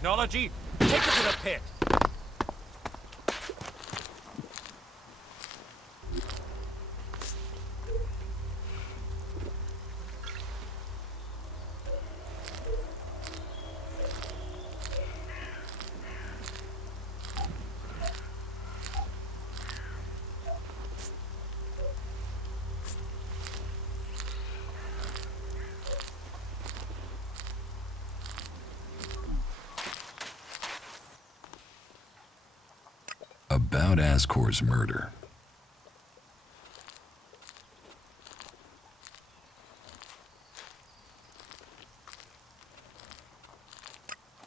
technology, take it to the pit. About Ascor's murder.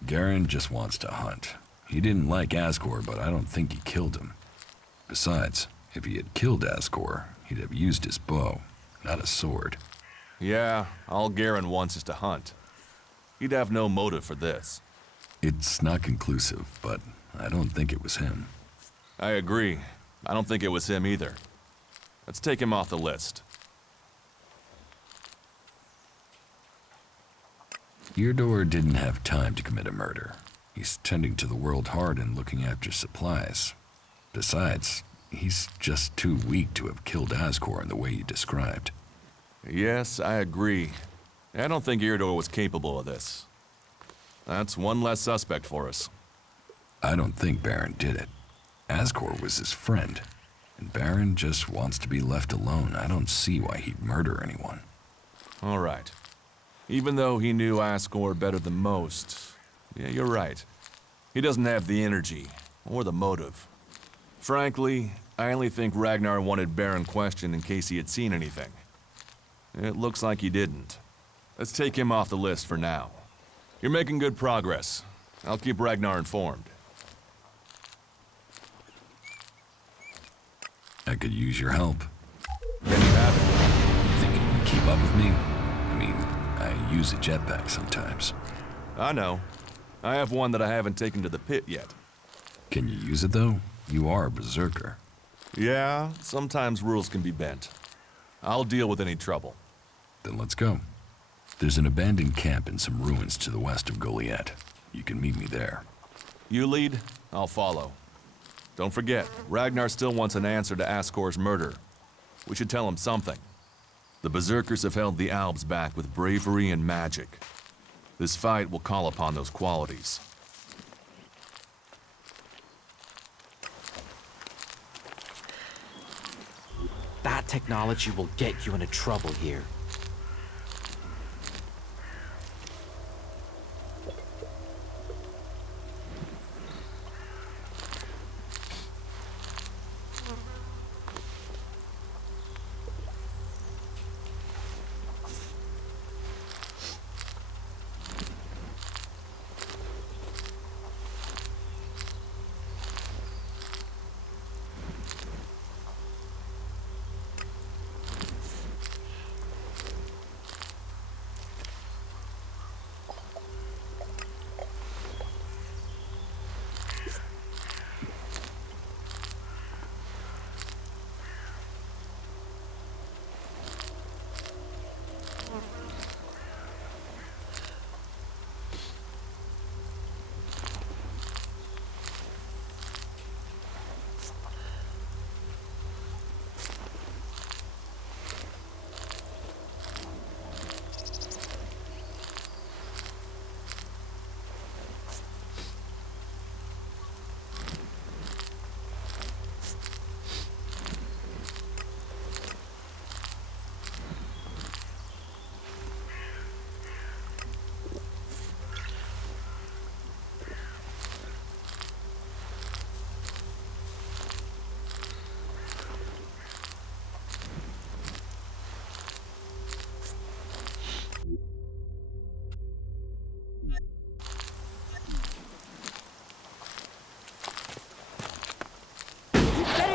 Garen just wants to hunt. He didn't like Ascor, but I don't think he killed him. Besides, if he had killed Ascor, he'd have used his bow, not a sword. Yeah, all Garen wants is to hunt. He'd have no motive for this. It's not conclusive, but I don't think it was him. I agree. I don't think it was him either. Let's take him off the list. Eardor didn't have time to commit a murder. He's tending to the world hard and looking after supplies. Besides, he's just too weak to have killed Ascor in the way you described. Yes, I agree. I don't think Eardor was capable of this. That's one less suspect for us. I don't think Baron did it. Ascor was his friend, and Baron just wants to be left alone. I don't see why he'd murder anyone. All right. Even though he knew Ascor better than most, yeah, you're right. He doesn't have the energy or the motive. Frankly, I only think Ragnar wanted Baron questioned in case he had seen anything. It looks like he didn't. Let's take him off the list for now. You're making good progress. I'll keep Ragnar informed. I could use your help. Then you have it. You think you can keep up with me? I mean, I use a jetpack sometimes. I know. I have one that I haven't taken to the pit yet. Can you use it, though? You are a berserker. Yeah, sometimes rules can be bent. I'll deal with any trouble. Then let's go. There's an abandoned camp in some ruins to the west of Goliath. You can meet me there. You lead, I'll follow. Don't forget, Ragnar still wants an answer to Ascor's murder. We should tell him something. The Berserkers have held the Alps back with bravery and magic. This fight will call upon those qualities. That technology will get you into trouble here.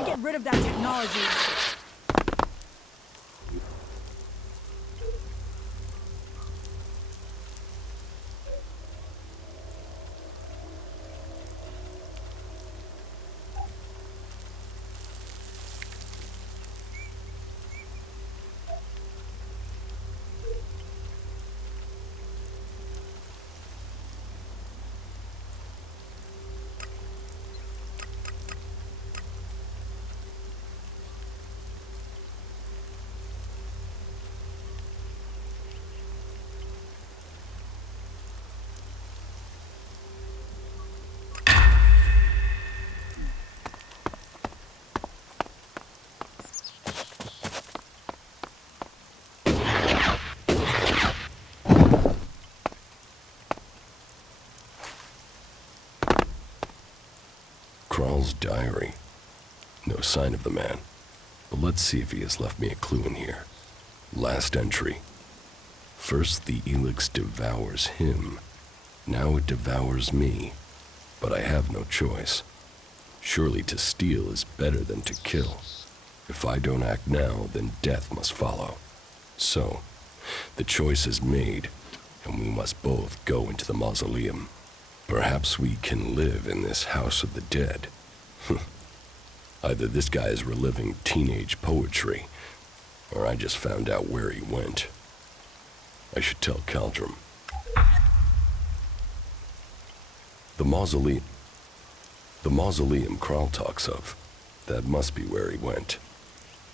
Get rid of that technology. Krall's diary. No sign of the man. But let's see if he has left me a clue in here. Last entry. First the Elex devours him. Now it devours me. But I have no choice. Surely to steal is better than to kill. If I don't act now, then death must follow. So, the choice is made, and we must both go into the mausoleum. Perhaps we can live in this house of the dead. Either this guy is reliving teenage poetry, or I just found out where he went. I should tell Caldrum. The mausoleum Krall talks of, that must be where he went.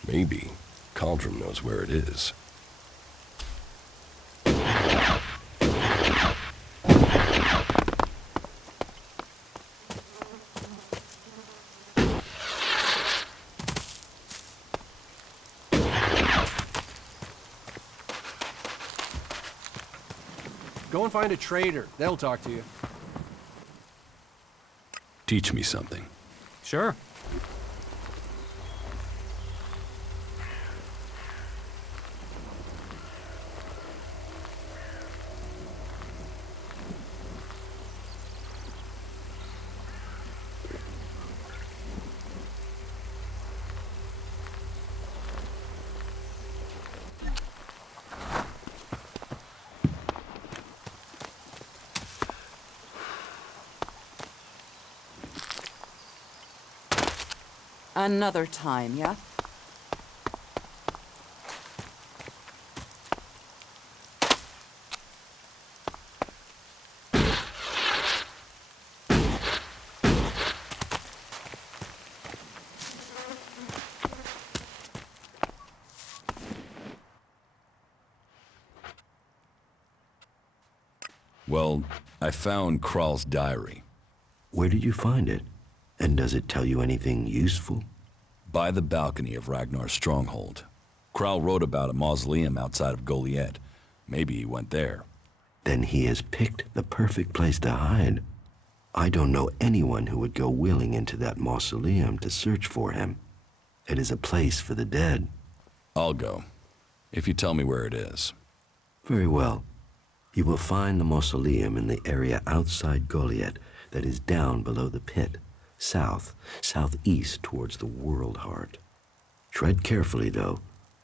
Maybe Caldrum knows where it is. Go and find a trader. They'll talk to you. Teach me something. Sure. Another time, yeah? Well, I found Krall's diary. Where did you find it? And does it tell you anything useful? By the balcony of Ragnar's stronghold. Krall wrote about a mausoleum outside of Goliad. Maybe he went there. Then he has picked the perfect place to hide. I don't know anyone who would go willing into that mausoleum to search for him. It is a place for the dead. I'll go, if you tell me where it is. Very well. You will find the mausoleum in the area outside Goliad that is down below the pit, southeast towards the world heart. Tread carefully, though.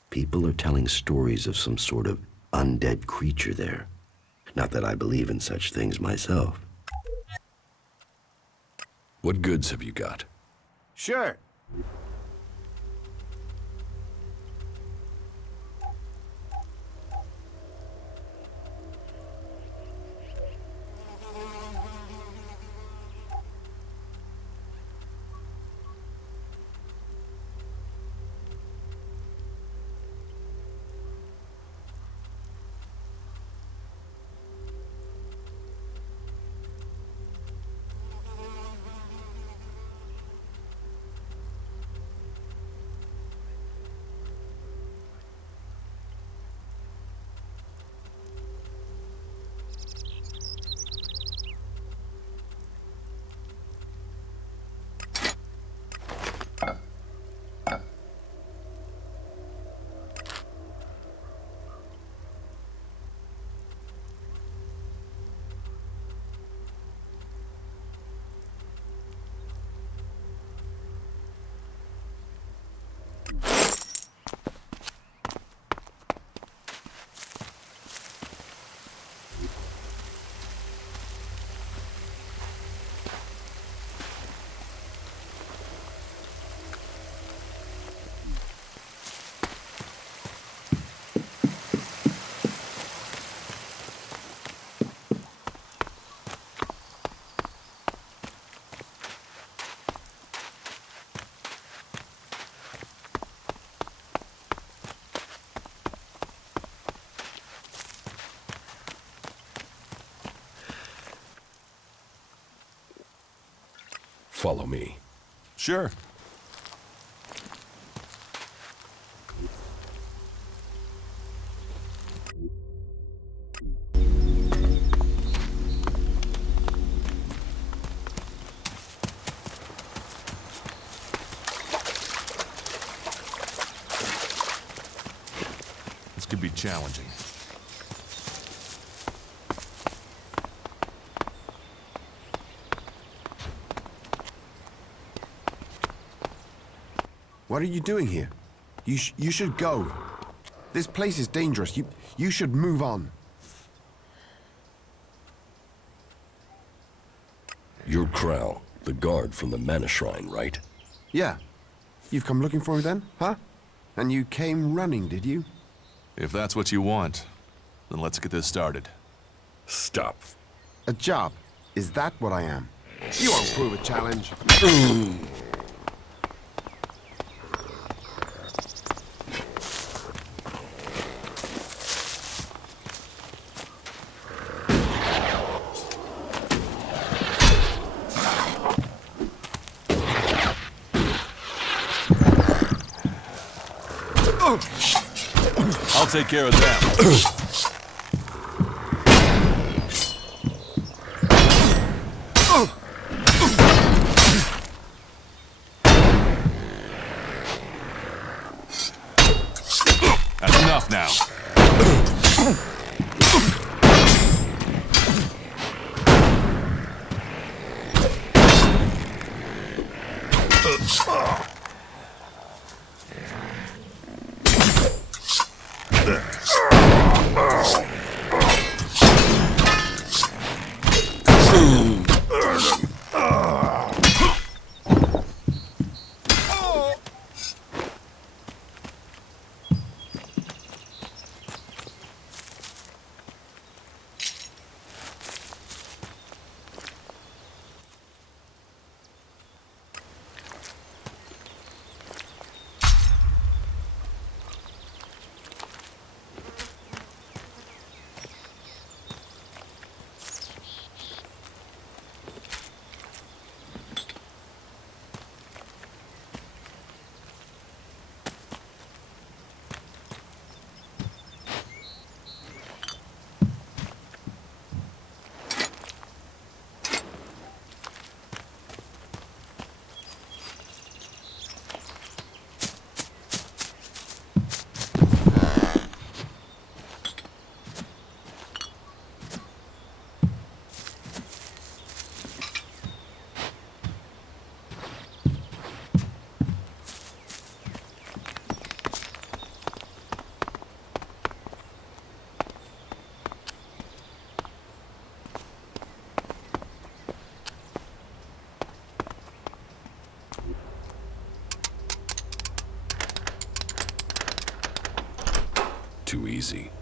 People are telling stories of some sort of undead creature there. Not that I believe in such things myself. What goods have you got? Sure. Follow me. Sure. could be challenging. What are you doing here? You should go. This place is dangerous. You should move on. You're Crow, the guard from the Mana Shrine, right? Yeah. You've come looking for me then, huh? And you came running, did you? If that's what you want, then let's get this started. Stop. A job? Is that what I am? You won't prove a challenge. I'll take care of that. That's enough now. Too easy.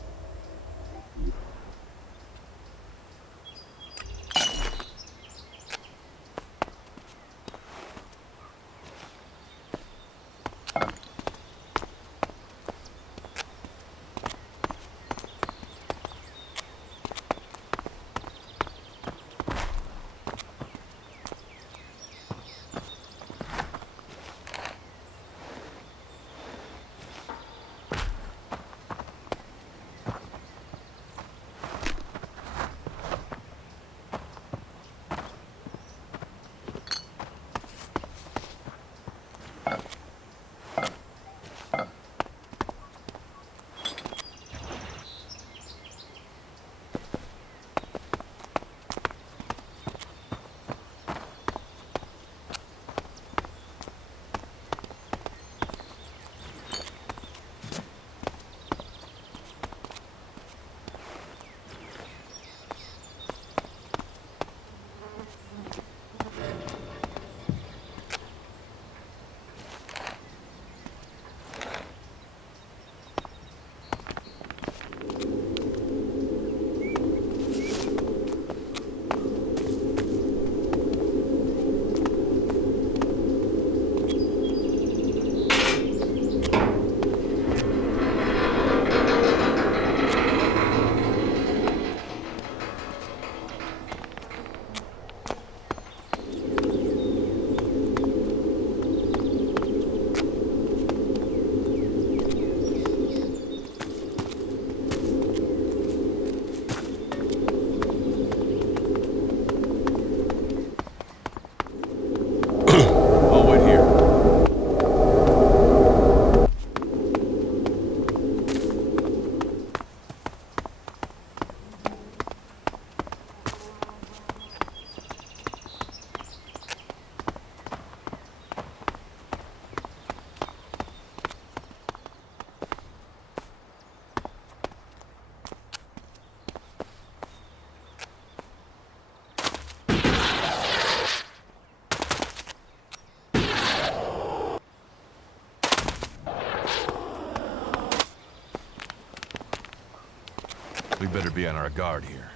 We better be on our guard here.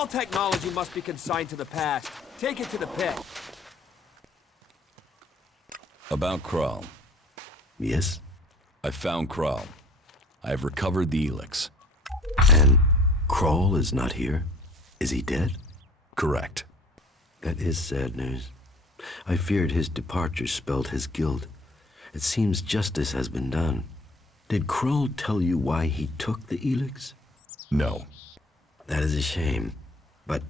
All technology must be consigned to the past. Take it to the pit. About Kral. Yes? I found Kral. I have recovered the Elex. And Kroll is not here? Is he dead? Correct. That is sad news. I feared his departure spelled his guilt. It seems justice has been done. Did Kroll tell you why he took the Elex? No. That is a shame. But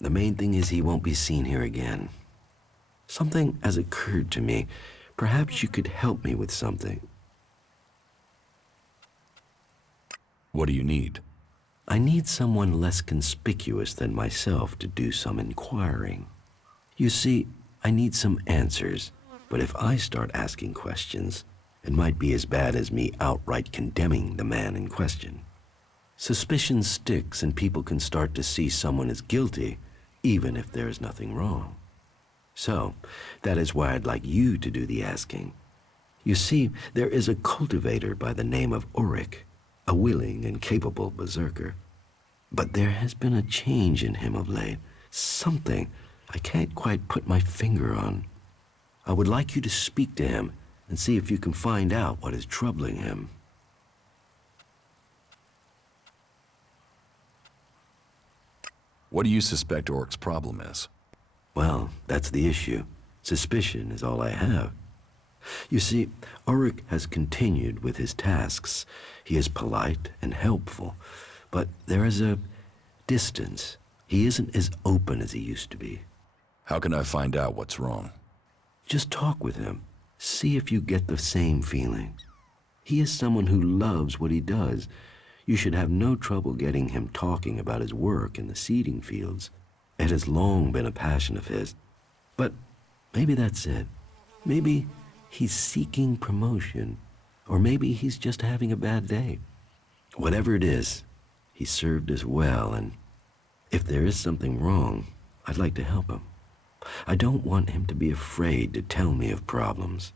the main thing is he won't be seen here again. Something has occurred to me. Perhaps you could help me with something. What do you need? I need someone less conspicuous than myself to do some inquiring. You see, I need some answers, but if I start asking questions, it might be as bad as me outright condemning the man in question. Suspicion sticks and people can start to see someone as guilty, even if there is nothing wrong. So, that is why I'd like you to do the asking. You see, there is a cultivator by the name of Ulrich, a willing and capable berserker. But there has been a change in him of late. Something I can't quite put my finger on. I would like you to speak to him and see if you can find out what is troubling him. What do you suspect Orc's problem is? Well, that's the issue. Suspicion is all I have. You see, Ulrich has continued with his tasks. He is polite and helpful, but there is a distance. He isn't as open as he used to be. How can I find out what's wrong? Just talk with him. See if you get the same feeling. He is someone who loves what he does. You should have no trouble getting him talking about his work in the seeding fields. It has long been a passion of his. But maybe that's it. Maybe he's seeking promotion, or maybe he's just having a bad day. Whatever it is, he served us well, and if there is something wrong, I'd like to help him. I don't want him to be afraid to tell me of problems.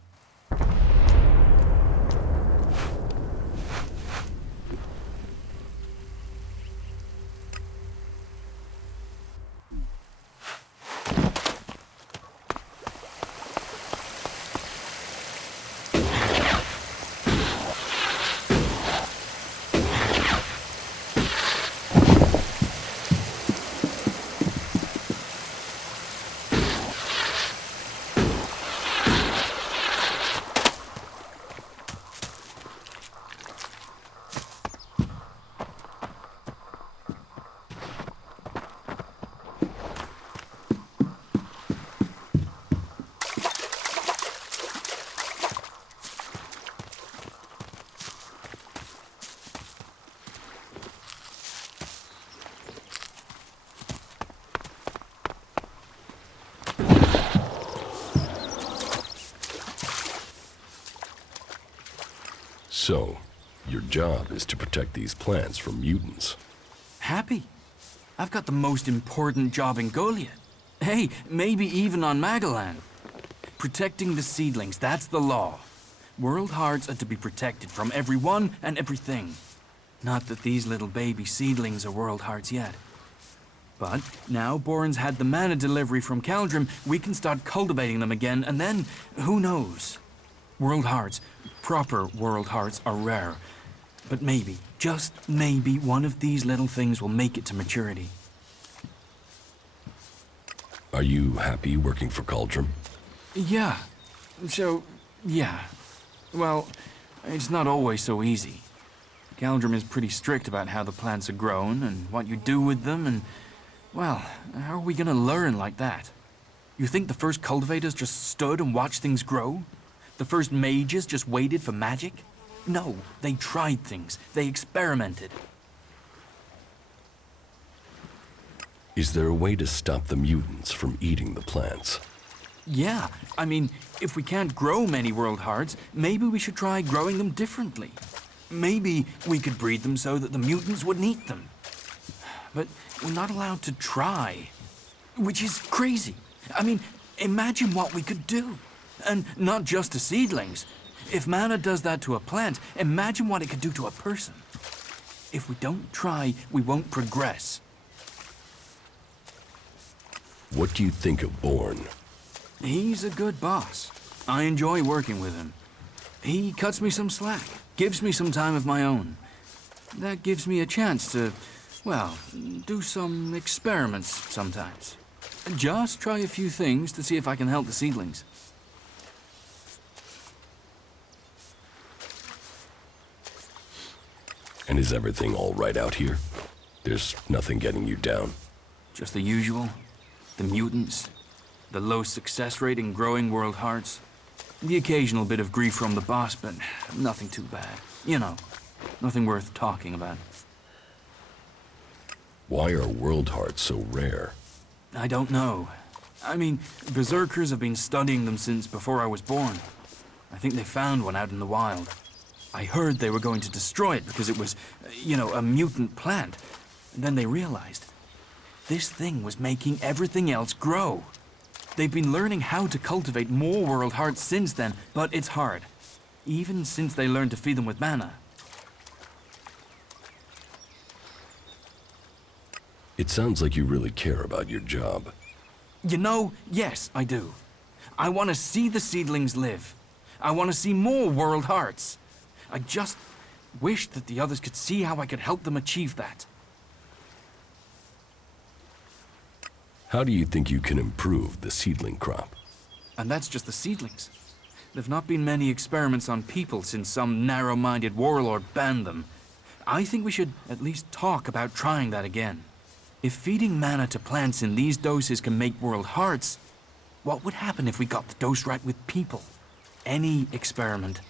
So, Your job is to protect these plants from mutants. Happy? I've got the most important job in Goliath. Hey, maybe even on Magalan. Protecting the seedlings, that's the law. World hearts are to be protected from everyone and everything. Not that these little baby seedlings are world hearts yet. But now Boren's had the mana delivery from Caldrim, we can start cultivating them again, and then, who knows? World hearts, proper world hearts, are rare. But maybe, just maybe, one of these little things will make it to maturity. Are you happy working for Cauldron? Yeah. Yeah. Well, it's not always so easy. Caldrim is pretty strict about how the plants are grown and what you do with them, and, well, how are we gonna learn like that? You think the first cultivators just stood and watched things grow? The first mages just waited for magic? No, they tried things. They experimented. Is there a way to stop the mutants from eating the plants? Yeah, I mean, if we can't grow many world hearts, maybe we should try growing them differently. Maybe we could breed them so that the mutants wouldn't eat them. But we're not allowed to try, which is crazy. I mean, imagine what we could do. And not just to seedlings. If mana does that to a plant, imagine what it could do to a person. If we don't try, we won't progress. What do you think of Born? He's a good boss. I enjoy working with him. He cuts me some slack, gives me some time of my own. That gives me a chance to, well, do some experiments sometimes. Just try a few things to see if I can help the seedlings. And is everything all right out here? There's nothing getting you down? Just the usual. The mutants. The low success rate in growing world hearts. The occasional bit of grief from the boss, but nothing too bad. You know, nothing worth talking about. Why are world hearts so rare? I don't know. I mean, berserkers have been studying them since before I was born. I think they found one out in the wild. I heard they were going to destroy it because it was, a mutant plant. And then they realized this thing was making everything else grow. They've been learning how to cultivate more world hearts since then, but it's hard. Even since they learned to feed them with mana. It sounds like you really care about your job. Yes, I do. I want to see the seedlings live. I want to see more world hearts. I just wish that the others could see how I could help them achieve that. How do you think you can improve the seedling crop? And that's just the seedlings. There've not been many experiments on people since some narrow-minded warlord banned them. I think we should at least talk about trying that again. If feeding mana to plants in these doses can make world hearts, what would happen if we got the dose right with people? Any experiment.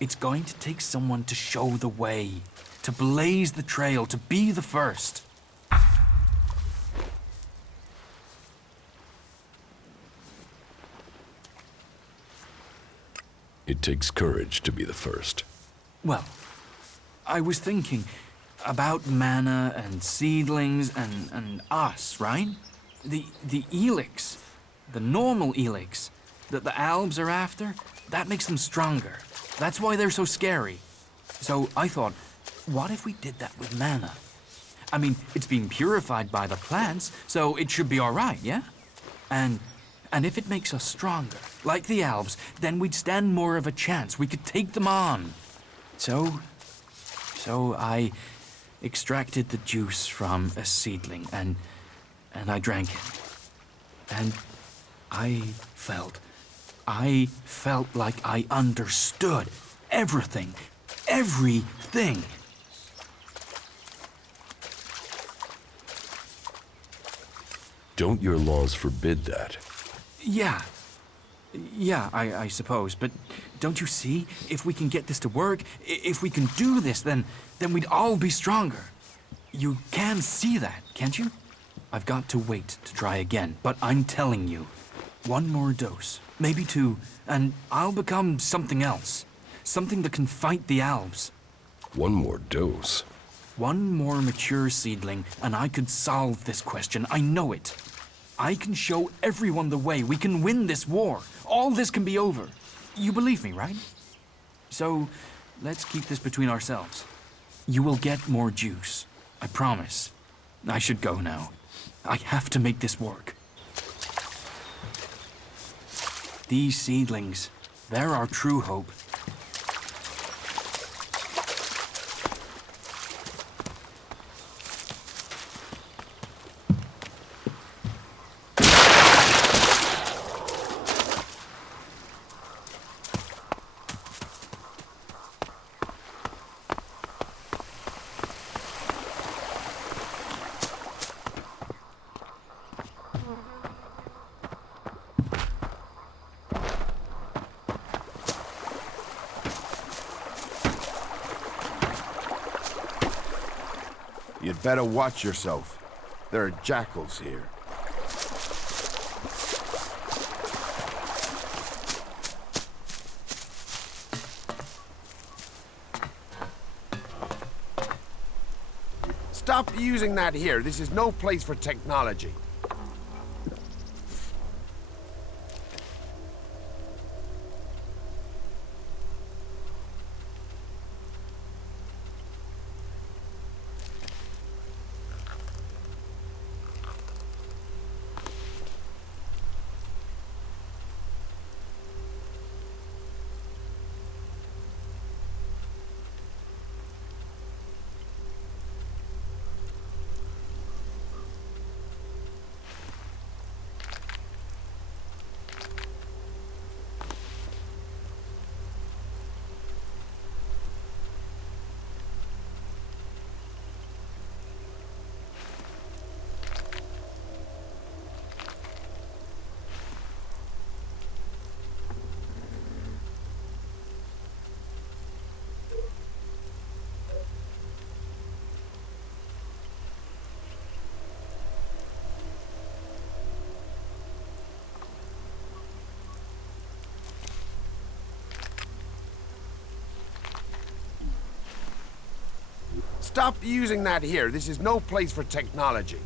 It's going to take someone to show the way, to blaze the trail, to be the first. It takes courage to be the first. Well, I was thinking about mana and seedlings and us, right? The Elex, the normal Elex that the Albs are after, that makes them stronger. That's why they're so scary. So I thought, what if we did that with mana? I mean, it's been purified by the plants, so it should be all right, yeah? And if it makes us stronger, like the Albs, then we'd stand more of a chance. We could take them on. So I extracted the juice from a seedling and I drank it. And I felt like I understood everything. Everything. Don't your laws forbid that? Yeah, I suppose, but don't you see? If we can get this to work, if we can do this, then we'd all be stronger. You can see that, can't you? I've got to wait to try again, but I'm telling you, one more dose, maybe two, and I'll become something else. Something that can fight the Alps. One more dose. One more mature seedling, and I could solve this question. I know it. I can show everyone the way. We can win this war. All this can be over. You believe me, right? So, let's keep this between ourselves. You will get more juice. I promise. I should go now. I have to make this work. These seedlings, they're our true hope. You'd better watch yourself. There are jackals here. Stop using that here. This is no place for technology. Stop using that here. This is no place for technology.